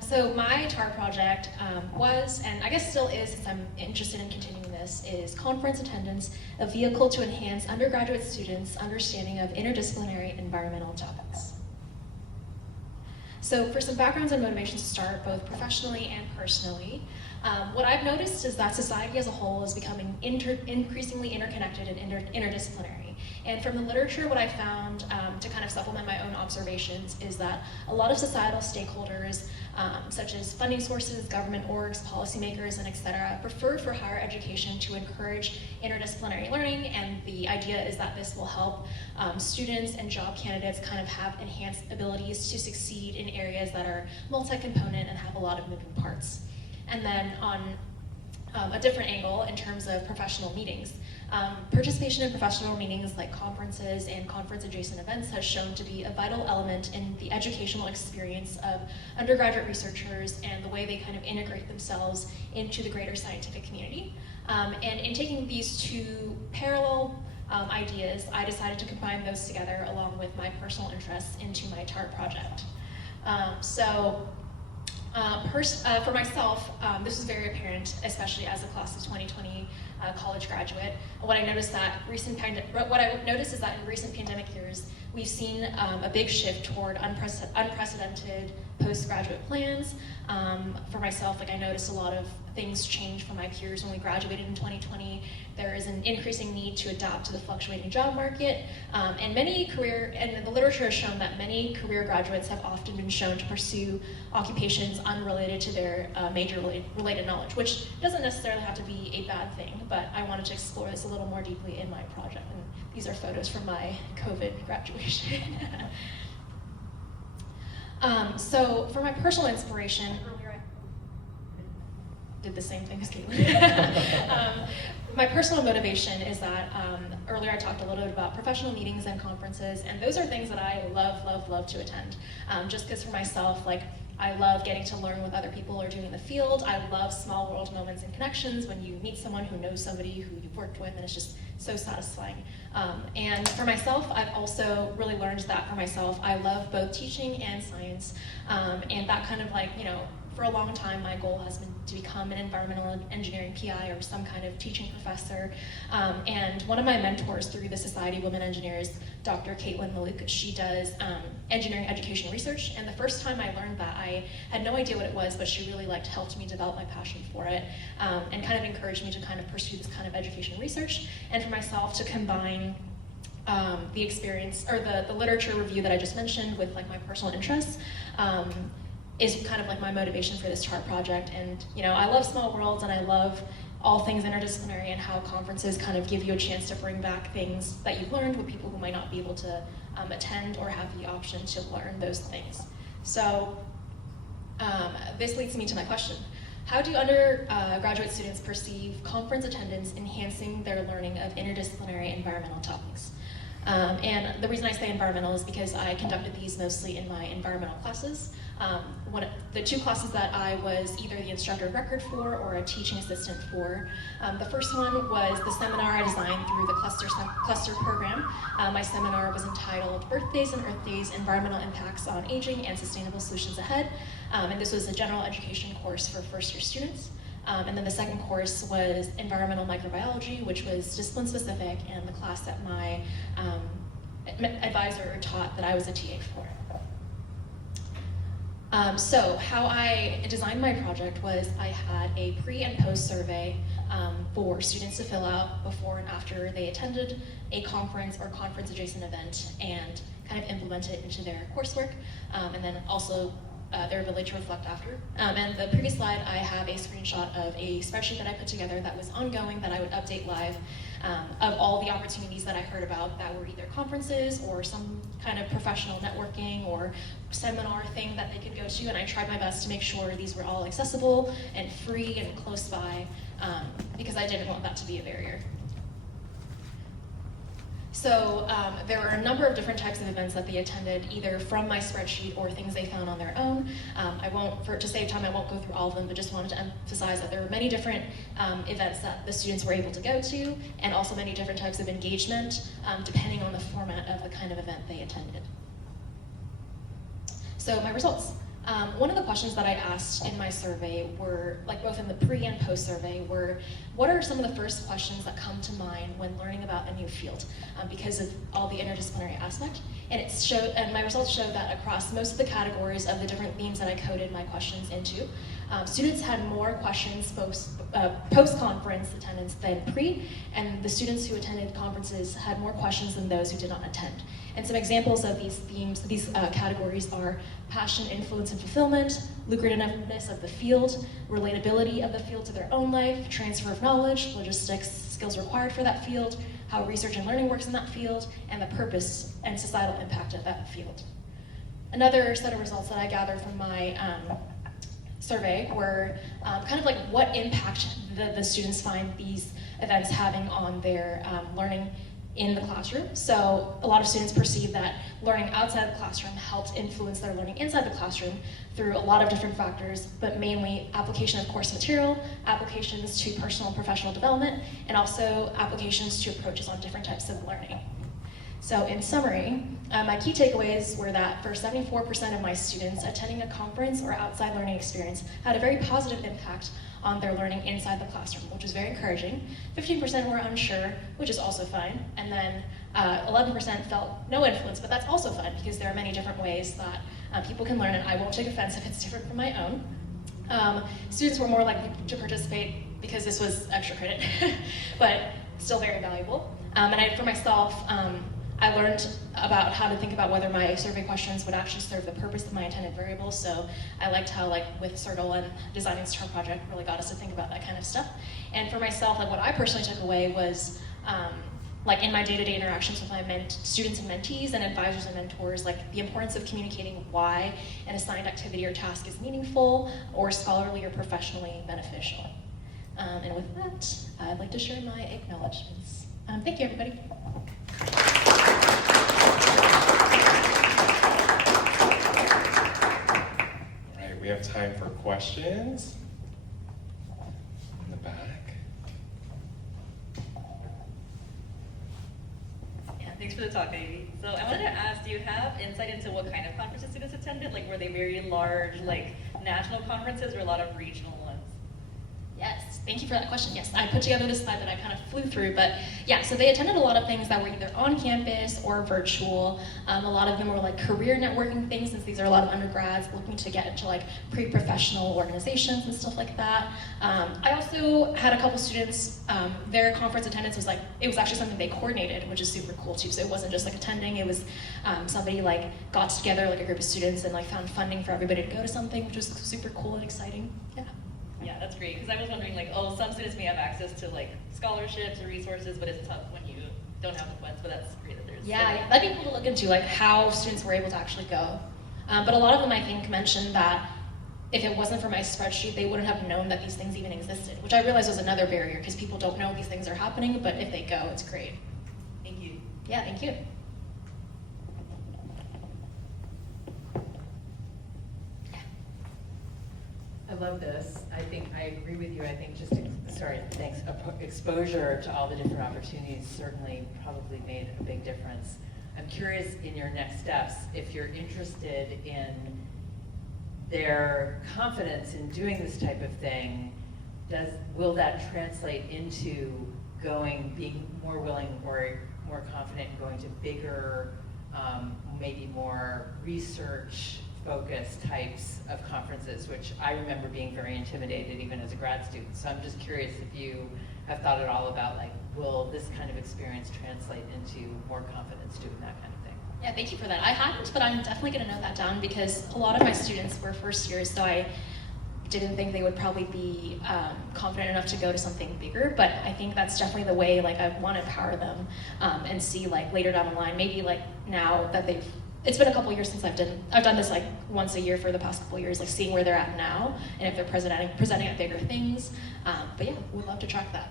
So my TAR project was, and I guess still is, since I'm interested in continuing this, is conference attendance, a vehicle to enhance undergraduate students' understanding of interdisciplinary environmental topics. So for some backgrounds and motivations to start, both professionally and personally, what I've noticed is that society as a whole is becoming increasingly interconnected and interdisciplinary. And from the literature, what I found to kind of supplement my own observations is that a lot of societal stakeholders, such as funding sources, government orgs, policymakers, and et cetera, prefer for higher education to encourage interdisciplinary learning, and the idea is that this will help students and job candidates kind of have enhanced abilities to succeed in areas that are multi-component and have a lot of moving parts. And then on a different angle in terms of professional meetings, participation in professional meetings like conferences and conference-adjacent events has shown to be a vital element in the educational experience of undergraduate researchers and the way they kind of integrate themselves into the greater scientific community. And in taking these two parallel ideas, I decided to combine those together along with my personal interests into my TART project. For myself, this was very apparent, especially as a class of 2020 college graduate. What I noticed is that in recent pandemic years, we've seen a big shift toward unprecedented postgraduate plans. For myself, I noticed a lot of things change for my peers when we graduated in 2020. There is an increasing need to adapt to the fluctuating job market, and the literature has shown that many career graduates have often been shown to pursue occupations unrelated to their major related knowledge, which doesn't necessarily have to be a bad thing, but I wanted to explore this a little more deeply in my project, and these are photos from my COVID graduation. So for my personal inspiration, earlier I did the same thing as Caitlin. My personal motivation is that earlier I talked a little bit about professional meetings and conferences, and those are things that I love to attend. Just because for myself, I love getting to learn what other people are doing in the field. I love small world moments and connections when you meet someone who knows somebody who you've worked with, and it's just so satisfying. And for myself, I've also really learned that for myself, I love both teaching and science, and that kind of for a long time, my goal has been to become an environmental engineering PI or some kind of teaching professor. And one of my mentors through the Society of Women Engineers, Dr. Caitlin Maluk, she does engineering education research. And the first time I learned that, I had no idea what it was, but she really helped me develop my passion for it, and kind of encouraged me to kind of pursue this kind of education research. And for myself to combine the experience, or the literature review that I just mentioned with my personal interests, is kind of my motivation for this TART project. And I love small worlds, and I love all things interdisciplinary and how conferences kind of give you a chance to bring back things that you've learned with people who might not be able to attend or have the option to learn those things. So this leads me to my question. How do undergraduate students perceive conference attendance enhancing their learning of interdisciplinary environmental topics? And the reason I say environmental is because I conducted these mostly in my environmental classes. The two classes that I was either the instructor of record for or a teaching assistant for. The first one was the seminar I designed through the cluster program. My seminar was entitled Earth Days and Earth Days, Environmental Impacts on Aging and Sustainable Solutions Ahead. And this was a general education course for first-year students. And then the second course was environmental microbiology, which was discipline specific, and the class that my advisor taught that I was a TA for. So how I designed my project was I had a pre and post survey for students to fill out before and after they attended a conference or conference adjacent event, and kind of implement it into their coursework, and then also their ability to reflect after. And the previous slide, I have a screenshot of a spreadsheet that I put together that was ongoing, that I would update live, of all the opportunities that I heard about that were either conferences or some kind of professional networking or seminar thing that they could go to, and I tried my best to make sure these were all accessible and free and close by, because I didn't want that to be a barrier. So there were a number of different types of events that they attended, either from my spreadsheet or things they found on their own. To save time, I won't go through all of them, but just wanted to emphasize that there were many different events that the students were able to go to, and also many different types of engagement, depending on the format of the kind of event they attended. So my results. One of the questions that I asked in my survey were, like both in the pre and post survey, were what are some of the first questions that come to mind when learning about a new field because of all the interdisciplinary aspect. And my results showed that across most of the categories of the different themes that I coded my questions into, students had more questions post-conference attendance than pre, and the students who attended conferences had more questions than those who did not attend. And some examples of these themes, these categories are passion, influence, and fulfillment, lucrativeness of the field, relatability of the field to their own life, transfer of knowledge, logistics, skills required for that field, how research and learning works in that field, and the purpose and societal impact of that field. Another set of results that I gathered from my survey were kind of like what impact the students find these events having on their learning in the classroom. So a lot of students perceive that learning outside the classroom helped influence their learning inside the classroom through a lot of different factors, but mainly application of course material, applications to personal and professional development, and also applications to approaches on different types of learning. So in summary, my key takeaways were that for 74% of my students, attending a conference or outside learning experience had a very positive impact on their learning inside the classroom, which is very encouraging. 15% were unsure, which is also fine. And then 11% felt no influence, but that's also fun because there are many different ways that people can learn, and I won't take offense if it's different from my own. Students were more likely to participate because this was extra credit, but still very valuable. For myself, I learned about how to think about whether my survey questions would actually serve the purpose of my intended variables. So I liked how, like, with Circle and designing this term project really got us to think about that kind of stuff. And for myself, like, what I personally took away was, like, in my day-to-day interactions with my students and mentees and advisors and mentors, like, the importance of communicating why an assigned activity or task is meaningful or scholarly or professionally beneficial. And with that, I'd like to share my acknowledgements. Thank you, everybody. We have time for questions. In the back. Yeah, thanks for the talk, Ivy. So I wanted to ask, do you have insight into what kind of conferences students attended? Like, were they very large, like, national conferences or a lot of regional ones? Yes, thank you for that question. Yes, I put together this slide that I kind of flew through, but yeah, so they attended a lot of things that were either on campus or virtual. A lot of them were like career networking things, since these are a lot of undergrads looking to get into like pre-professional organizations and stuff like that. I also had a couple students, their conference attendance was like, it was actually something they coordinated, which is super cool too. So it wasn't just like attending, it was somebody like got together like a group of students and like found funding for everybody to go to something, which was super cool and exciting. Yeah. Yeah, that's great, because I was wondering, like, oh, some students may have access to, like, scholarships or resources, but it's tough when you don't have the funds, but that's great that there's... Yeah, that'd be cool to look into, like, how students were able to actually go. But a lot of them, I think, mentioned that if it wasn't for my spreadsheet, they wouldn't have known that these things even existed, which I realized was another barrier, because people don't know these things are happening, but if they go, it's great. Thank you. Yeah, thank you. I love this. I think I agree with you. I think just, exposure to all the different opportunities certainly probably made a big difference. I'm curious in your next steps, if you're interested in their confidence in doing this type of thing, will that translate into being more willing or more confident in going to bigger, maybe more research-focused types of conferences, which I remember being very intimidated even as a grad student. So I'm just curious if you have thought at all about, like, will this kind of experience translate into more confidence doing that kind of thing? Yeah, thank you for that. I hadn't, but I'm definitely going to note that down, because a lot of my students were first years, so I didn't think they would probably be confident enough to go to something bigger, but I think that's definitely the way, like, I want to empower them and see, like, later down the line, maybe like now that it's been a couple years since I've done this like once a year for the past couple years, like seeing where they're at now and if they're presenting at bigger things. But yeah, we'd love to track that.